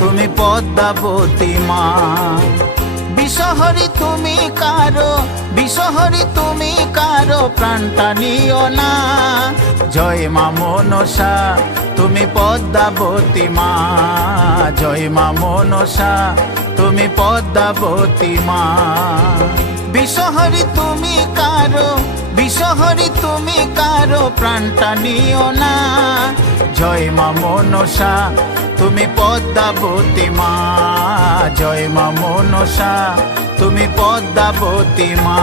তুমি পদ্মাবতী মা। বিষহরি তুমি কারও বিষহরি তুমি কারও প্রাণটা নিও না। জয় মা মনসা, তুমি পদ্মাবতী মা। জয় মা মনসা, তুমি পদ্মাবতী মা। বিষহরি তুমি কারও বিষহরি তুমি কারও প্রাণটা নিও না। জয় মা মনসা তুমি পদ্মাবতী মা। জয় মা মনসা তুমি পদ্মাবতী মা।